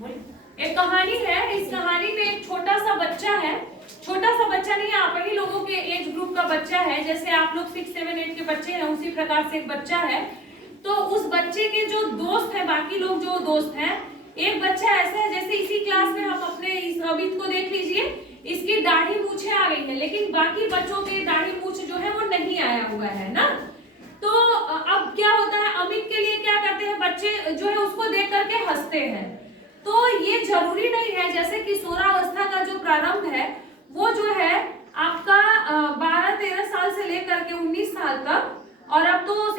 एक कहानी है। इस कहानी में एक छोटा सा बच्चा है, छोटा सा बच्चा नहीं, आप ही लोगों के एज ग्रुप का बच्चा है, जैसे आप लोग 6, 7, 8 के बच्चे हैं, उसी प्रकार से एक बच्चा है। तो उस बच्चे के जो दोस्त है, बाकी लोग जो दोस्त हैं, एक बच्चा ऐसा है, जैसे इसी क्लास में हम अपने इस अमित को देख लीजिए, इसकी दाढ़ी मूछें आ गई है, लेकिन बाकी बच्चों के दाढ़ी मूछ जो है वो नहीं आया हुआ है ना। तो अब क्या होता है, अमित के लिए क्या करते हैं बच्चे जो है उसको देख करके हंसते हैं। तो ये जरूरी नहीं है, जैसे किशोरावस्था का जो प्रारंभ है वो जो है आपका 12-13 साल से लेकर के 19 साल तक, और अब तो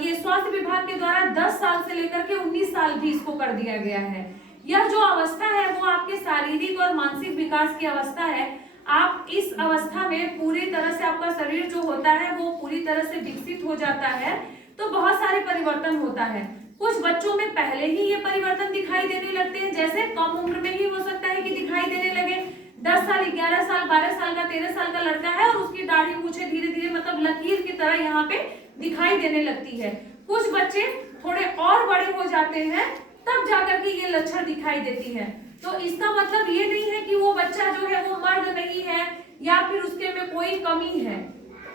ये स्वास्थ्य विभाग के द्वारा 10 साल से लेकर के 19 साल भी इसको कर दिया गया है। यह जो अवस्था है वो आपके शारीरिक और मानसिक विकास की अवस्था है। आप इस अवस्था में पूरी तरह से आपका शरीर जो होता है वो पूरी तरह से विकसित हो जाता है, तो बहुत सारे परिवर्तन होता है। कुछ बच्चों में पहले ही ये परिवर्तन दिखाई देने लगते हैं, जैसे कम उम्र में ही हो सकता है कि दिखाई देने लगे। 10 साल, 11 साल, 12 साल का, 13 साल का लड़का है और उसकी दाढ़ी मूछें धीरे धीरे मतलब लकीर की तरह यहाँ पे दिखाई देने लगती है। कुछ बच्चे थोड़े और बड़े हो जाते हैं तब जाकर के ये लक्षण दिखाई देती है। तो इसका मतलब ये नहीं है कि वो बच्चा जो है वो मर्द नहीं है या फिर उसके में कोई कमी है,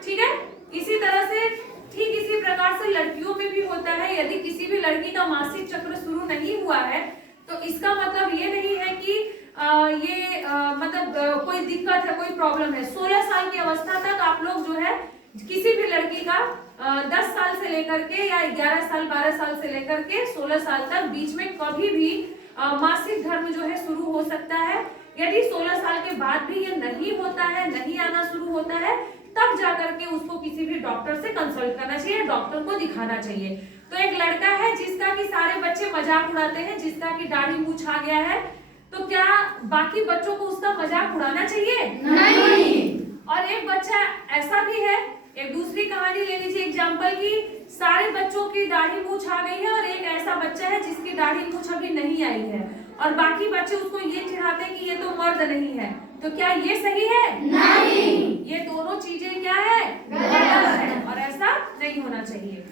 ठीक है। इसी तरह से ठीक इसी प्रकार से लड़कियों में भी होता है। यदि किसी भी लड़की का मासिक चक्र शुरू नहीं हुआ है तो इसका मतलब ये नहीं है कि कोई दिक्कत है, कोई प्रॉब्लम है। 16 साल की अवस्था तक आप लोग जो है किसी भी लड़की का 10 साल से लेकर के या 11 साल 12 साल से लेकर के 16 साल तक बीच में कभी भी मासिक धर्म जो है शुरू हो सकता है। यदि 16 साल के बाद भी ये नहीं होता है, नहीं आना शुरू होता है, तब जाकर के उसको किसी भी डॉक्टर से कंसल्ट करना चाहिए, डॉक्टर को दिखाना चाहिए। तो एक लड़का है जिसका कि सारे बच्चे मजाक उड़ाते हैं, जिसका कि दाढ़ी मूछ आ गया है, तो क्या बाकी बच्चों को उसका मजाक उड़ाना चाहिए? नहीं। और एक बच्चा ऐसा भी है, एक दूसरी कहानी ले लीजिए एग्जाम्पल की, सारे बच्चों की दाढ़ी मूछ आ गई है और एक ऐसा बच्चा है जिसकी दाढ़ी मूछ अभी नहीं आई है, और बाकी बच्चे उसको ये चिढ़ाते हैं कि ये तो मर्द नहीं है। तो क्या ये सही है? नहीं। ये दोनों चीजें क्या है? गलत है, और ऐसा नहीं होना चाहिए।